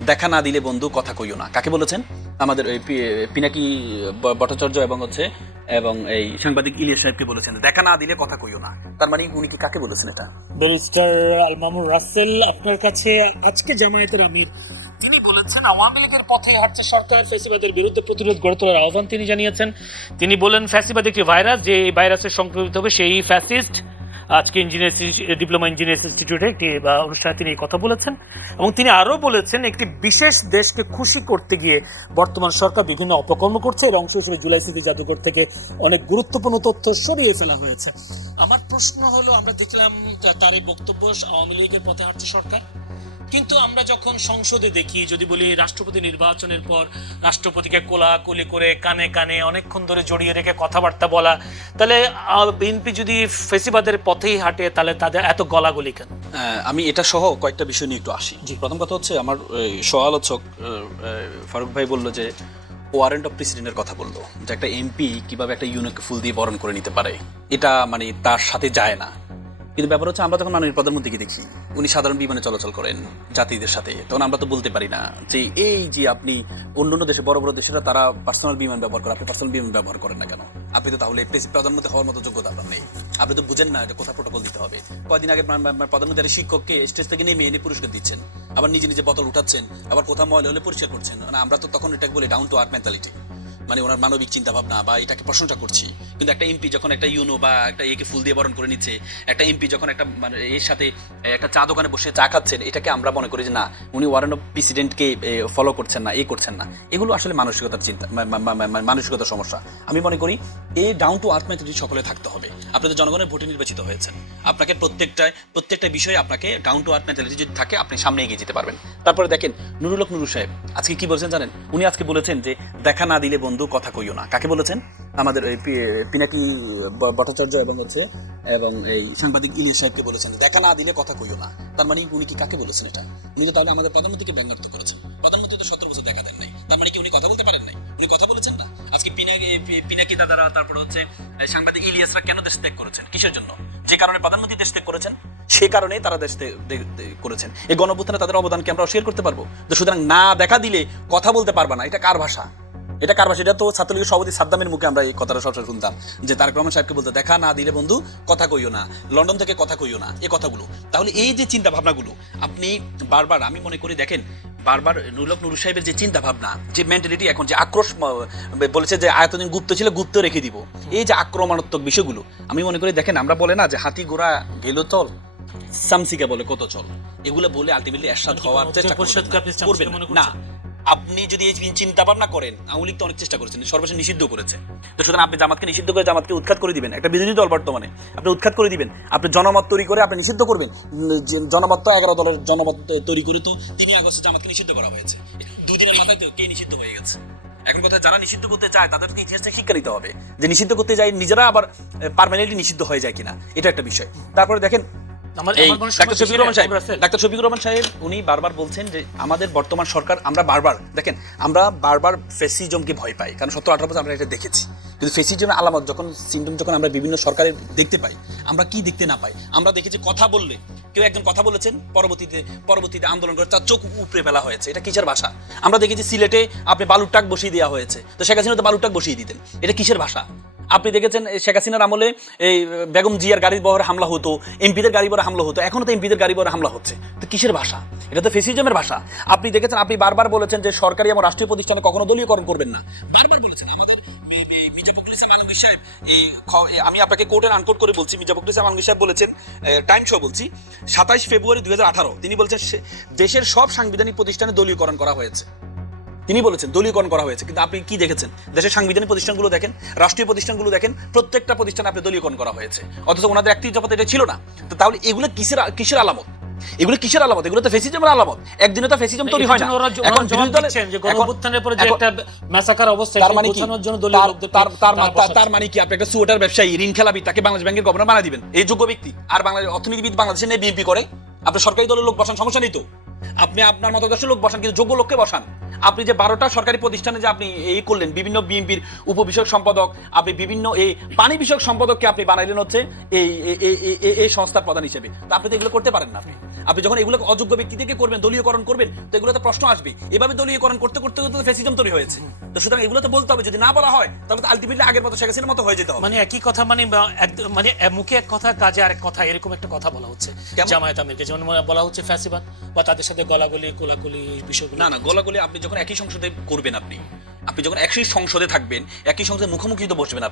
দেখা না দিলে বন্ধু কথা কইও না, কাকে বলেছেন? আমাদের ওই পিনাকি ভট্টাচার্য এবং এই সাংবাদিক ইলিয়াস সাহেবকে বলেছেন দেখা না দিলে কথা কইও না। তার মানে উনি কি কাকে বলেছেন এটা? ব্যারিস্টার আল মামুন রাসেল আপনার কাছে আজকে জামায়াতের আমির তিনি বলেছেন আওয়ামী লীগের পথে হাঁটছে সরকার, ফ্যাসিবাদের বিরুদ্ধে প্রতিরোধ গড়ে তোলার আহ্বান তিনি জানিয়েছেন। তিনি বলেন ফ্যাসিবাদ একটি ভাইরাস, যে এই ভাইরাসে সংক্রমিত হবে সেই ফ্যাসিস্ট। আজকে ডিপ্লোমা ইঞ্জিনিয়ার্স ইনস্টিটিউটে একটি অনুষ্ঠানে তিনি এই কথা বলেছেন এবং তিনি আরও বলেছেন একটি বিশেষ দেশকে খুশি করতে গিয়ে বর্তমান সরকার বিভিন্ন অপকর্ম করছে। এর অংশ হিসেবে জুলাই স্মৃতি জাদুঘর থেকে অনেক গুরুত্বপূর্ণ তথ্য সরিয়ে ফেলা হয়েছে। আমার প্রশ্ন হলো, আমরা দেখলাম তার এই বক্তব্য আওয়ামী লীগের পথে হাঁটছে সরকার, কিন্তু আমরা যখন সংসদে দেখি, যদি বলি রাষ্ট্রপতি নির্বাচনের পর রাষ্ট্রপতিকে কোলাকুলি করে কানে কানে অনেকক্ষণ ধরে জড়িয়ে রেখে কথাবার্তা বলা, তাহলে বিএনপি যদি ফেসিবাদের পথেই হাঁটে তাহলে তাদের এত গলাগলি কেন? আমি এটা সহ কয়েকটা বিষয় নিয়ে একটু আসি। প্রথম কথা হচ্ছে, আমার সহ-আলোচক ফারুক ভাই বললো যে ওয়ারেন্ট অফ প্রেসিডেন্টের কথা বললো, যে একটা এমপি কিভাবে একটা ইউনোকে ফুল দিয়ে বরণ করে নিতে পারে, এটা মানে তার সাথে যায় না। কিন্তু ব্যাপার হচ্ছে, আমরা যখন মাননীয় প্রধানমন্ত্রীকে দেখি উনি সাধারণ বিমানে চলাচল করেন যাত্রীদের সাথে, তখন আমরা তো বলতে পারি না যে এই যে আপনি অন্য দেশে বড় বড় দেশেরা তারা পার্সোনাল বিমান ব্যবহার করে, আপনি পার্সোনাল বিমান ব্যবহার করেন না কেন? আপনি তো তাহলে প্রধানমন্ত্রী হওয়ার মতো যোগ্যতা আপনার নেই, আপনি তো বুঝেন না এটা কোথায় প্রোটোকল দিতে হবে। কয়েকদিন আগে প্রধানমন্ত্রী শিক্ষককে স্টেজ থেকে নেমে এনে পুরস্কার দিচ্ছেন, আবার নিজে নিজে বোতল উঠাচ্ছেন, আবার কোথাও ময়লা হলে পরিষ্কার করছেন। মানে আমরা তো তখন এটাকে বলি ডাউন টু আর্থ মেন্টালিটি, মানে ওনার মানবিক চিন্তা ভাবনা বা এটাকে প্রশংসা করছি। কিন্তু একটা এমপি যখন একটা ইউনো বা একটা একে ফুল দিয়ে বরণ করে নিচ্ছে, একটা এমপি যখন একটা মানে এর সাথে একটা চা দোকানে বসে চা খাচ্ছেন, এটাকে আমরা মনে করি যে না উনি ওয়ারেন্ট অফ প্রেসিডেন্টকে ফলো করছেন না, করছেন না। এগুলো আসলে মানসিকতার চিন্তা, মানসিকতার সমস্যা। আমি মনে করি এই ডাউন টু আর্থ মেন্টালিটি সকলে থাকতে হবে। আপনি তো জনগণের ভোটে নির্বাচিত হয়েছেন, আপনাকে প্রত্যেকটা বিষয়ে আপনাকে ডাউন টু আর্থ মেন্টালিটি যদি থাকে আপনি সামনে এগিয়ে যেতে পারবেন। তারপরে দেখেন নুরুল হক নুরু সাহেব আজকে কি বলছেন জানেন? উনি আজকে বলেছেন যে দেখা না দিলে বন্ধু কথা কইও না, কাকে বলেছেন? আমাদের ওই পিনাকি ভট্টাচার্য এবং এই সাংবাদিক ইলিয়াস সাহেবকে বলেছেন দেখা না দিলে কথা কইও না। তার মানে উনি কি কাকে বলেছেন এটা? উনি তো তাহলে আমাদের প্রধানমন্ত্রীকে ব্যঙ্গাত্মক করেছেন। প্রধানমন্ত্রী তো 17 বছর দেখা দেন নাই, তার মানে কি উনি কথা বলতে পারেন নাই? উনি কথা বলেছেন না। আজকে পিনাকি দাদারা, তারপরে হচ্ছে সাংবাদিক ইলিয়াসরা কেন দেশ ত্যাগ করেছেন? কিসের জন্য? যে কারণে প্রধানমন্ত্রী দেশ ত্যাগ করেছেন সে কারণেই তারা দেশ করেছেন। এই গণঅভ্যুত্থানে তাদের অবদানকে আমরা অস্বীকার করতে পারবো? তো সুতরাং না দেখা দিলে কথা বলতে পারবা না, এটা কার ভাষা? এটা কার ভাষা? এটা তো ছাত্রলীগের সভাপতি সাদ্দামের মুখে আমরা এই কথাটা সবসময় শুনতাম, যে তারেক রহমান সাহেবকে বলতে দেখা না দিলে বন্ধু কথা কইও না, লন্ডন থেকে কথা কইও না, এই কথাগুলো। তাহলে এই যে চিন্তা ভাবনাগুলো আপনি বারবার, আমি মনে করি দেখেন বারবার নুরুল হক নুরু সাহেবের যে চিন্তা ভাবনা, যে মেন্টালিটি, এখন যে আক্রোশ বলেছে যে এতদিন গুপ্ত ছিল গুপ্ত রেখে দিব, এই যে আক্রমণাত্মক বিষয়গুলো, আমি মনে করি দেখেন আমরা বলে না যে হাতি ঘোড়া গেল চল, সামসিকা বলে কত চল, এগুলো বলে আলটিমেটলি এরশাদ হওয়ার চেষ্টা করবেন না। আপনি যদি এই চিন্তা ভাবনা করেন, আওয়ামী লীগ তো অনেক চেষ্টা করেছেন, সর্বশেষ নিষিদ্ধ করেছে, তো সুতরাং আপনি জামাতকে নিষিদ্ধ করে জামাতকে উৎখাত করে দিবেন, একটা বিরোধী দল বর্তমানে আপনি উৎখাত করে দিবেন, আপনি জনমত তৈরি করে আপনি নিষিদ্ধ করবেন। জনমত তো 11 দলের জনমত তৈরি করে তো 3 আগস্টে জামাতকে নিষিদ্ধ করা হয়েছে, 2 দিনের মাথায় তো কে নিষিদ্ধ হয়ে গেছে। এখন কথা, যারা নিষিদ্ধ করতে চায় তাদেরকে ইতিহাসটা শিক্ষা নিতে হবে, যে নিষিদ্ধ করতে যায় নিজেরা আবার পার্মানেন্টলি নিষিদ্ধ হয়ে যায় কিনা, এটা একটা বিষয়। তারপরে দেখেন ডাক্তার শফিকুর রহমান সাহেব উনি বারবার বলছেন যে আমাদের বর্তমান সরকার, আমরা বারবার ফেসিজমকে ভয় পাই, কারণ 17-18 বছর আমরা এটা দেখেছি। কিন্তু ফেসিজমের আলামত যখন সিমটম যখন আমরা বিভিন্ন সরকারের দেখতে পাই, আমরা কি দেখতে না পাই? আমরা দেখেছি কথা বললে, কেউ একজন কথা বলেছেন, পরবর্তীতে আন্দোলন করে তার চোখ উপড়ে ফেলা হয়েছে, এটা কিসের ভাষা? আমরা দেখেছি সিলেটে আপনি বালুর টাক বসিয়ে দেওয়া হয়েছে, তো শেখ হাসিনা তো বালুর টাক বসিয়ে দিতেন, এটা কিসের ভাষা? আপনি দেখেছেন শেখ হাসিনার আমলে এই বেগম জিয়ার গাড়ি বহরে হামলা হতো, এমপিদের গাড়ি বহরে হামলা হতো, এখনো তো এমপিদের গাড়ি বহরে হামলা হচ্ছে, তো কিসের ভাষা? এটা তো ফেসিজমের ভাষা। আপনি দেখেছেন, আপনি বারবার বলেছেন যে সরকারি এবং রাষ্ট্রীয় প্রতিষ্ঠানে কখনো দলীয়করণ করবেন না, বারবার বলেছেন। আমাদের মির্জা ফখরুল ইসলাম আলমগীর সাহেব, আমি আপনাকে কোর্টের আনকোট করে বলছি, মির্জা ফখরুল ইসলাম আলমগীর সাহেব বলেছেন, টাইম শো বলছি, 27 ফেব্রুয়ারি 2018, তিনি বলছেন দেশের সব সাংবিধানিক প্রতিষ্ঠানে দলীয়করণ করা হয়েছে। তিনি বলেছেন দলীয়করণ করা হয়েছে, কিন্তু আপনি কি দেখেছেন? দেশের সাংবিধানিক প্রতিষ্ঠানগুলো দেখেন, রাষ্ট্রীয় প্রতিষ্ঠানগুলো দেখেন, প্রত্যেকটা প্রতিষ্ঠানে আপনি দলীয়করণ করা হয়েছে, অথচ ওনাদের একটি জগৎ এটা ছিল না। তো তাহলে এগুলো কিসের আলামত? এগুলো কিসের আলামত? এগুলো তো ফেসিজমের আলামত। একদিনে তো ফেসিজম তৈরি হয় না। এখন বিরোধী দলের যে গণঅভ্যুত্থানের পরে যে একটা ম্যাসাকার অবস্থা, তার মানে কি? তার মানে কি? আপনি একটা সুয়েটার ব্যবসায়ী, ঋণ খেলাপি, তাকে বাংলাদেশ ব্যাংকের গভর্নর বানিয়ে দিবেন, এই যোগ্য ব্যক্তি? আর বাংলাদেশ অর্থনীতিবিদ বাংলাদেশে নেই বিএনপি করে, আপনি সরকারি দলের লোক বসান, সমস্যা নেই তো। আপনি আপনার মতো দেশের লোক বসান, কিন্তু যোগ্য লোককে বসান। আপনি যে 12টা সরকারি প্রতিষ্ঠানে যে আপনি এই করলেন, বিভিন্ন বিএনপির উপবিষয়ক সম্পাদক, আপনি বিভিন্ন এই পানি বিষয়ক সম্পাদককে আপনি বানাইলেন হচ্ছে এই সংস্থার প্রধান হিসেবে। তো আপনি তো এগুলো করতে পারেন না। আপনি যখন এগুলো অযোগ্য ব্যক্তিদেরকে করবেন, দলীয়করণ করবেন, তো এগুলোতে প্রশ্ন আসবে। এভাবে দলীয়করণ করতে করতে করতে ফ্যাসিজম তৈরি হয়েছে। তো সুতরাং এগুলো তো বলতে হবে, যদি না বলা হয় তাহলে তো আলটিমেটলি আগের মতো শেখ হাসিনার মতো হয়ে যেতে হবে। মানে একই কথা, মানে মুখে এক কথা কাজে আরেক কথা, এরকম একটা কথা বলা হচ্ছে জামায়াত আমিরকে। যেমন বলা হচ্ছে ফ্যাসিবাদ বা তাদের সাথে গলাগলি কোলাকুলি এই বিষয়গুলো। না গোলাগুলি আপনি যখন একই সংসদে করবেন, আপনি যখন একই সংসদে থাকবেন, একই সংসদে মুখোমুখি তো বসবেন,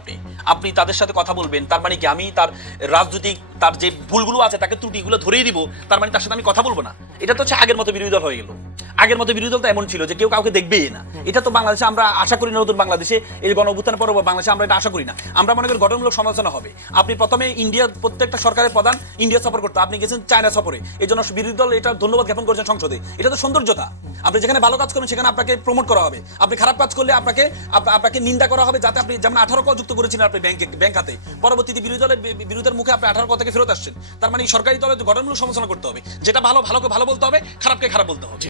আপনি তাদের সাথে কথা বলবেন, তার মানে কি আমি তার রাজনৈতিক তার যে ভুলগুলো আছে তাকে ত্রুটিগুলো ধরিয়ে দিব, তার মানে তার সাথে আমি কথা বলবো না? এটা তো হচ্ছে আগের মতো বিরোধী দল হয়ে গেল। আগের মতো বিরোধী দল তো এমন ছিল যে কেউ কাউকে দেখবেই না। এটা তো বাংলাদেশে আমরা আশা করি না, নতুন বাংলাদেশে এই গণ অভ্যুত্থানের পর বাংলাদেশে আমরা এটা আশা করি না। আমরা মনে করি গঠনমূলক সমালোচনা হবে। আপনি প্রথমে ইন্ডিয়ার প্রত্যেকটা সরকারের প্রধান ইন্ডিয়া সফর করতে, আপনি গেছেন চায়না সফরে, এই জন্য বিরোধী দল এটা ধন্যবাদ জ্ঞাপন করেছেন সংসদে। এটা তো সৌন্দর্যতা। আপনি যেখানে ভালো কাজ করেন সেখানে আপনাকে প্রমোট করা হবে, আপনি খারাপ কাজ করলে আপনাকে নিন্দা করা হবে, যাতে আপনি যেমন 18 ক যুক্ত করেছিলেন আপনি ব্যাংক খাতে, পরবর্তীতে বিরোধী দলের বিরোধের মুখে আপনি 18 ক থেকে ফেরত আসছেন। তার মানে সরকারি দলের গঠনমূলক সমালোচনা করতে হবে, যেটা ভালো ভালোকে ভালো বলতে হবে, খারাপকে খারাপ বলতে হবে।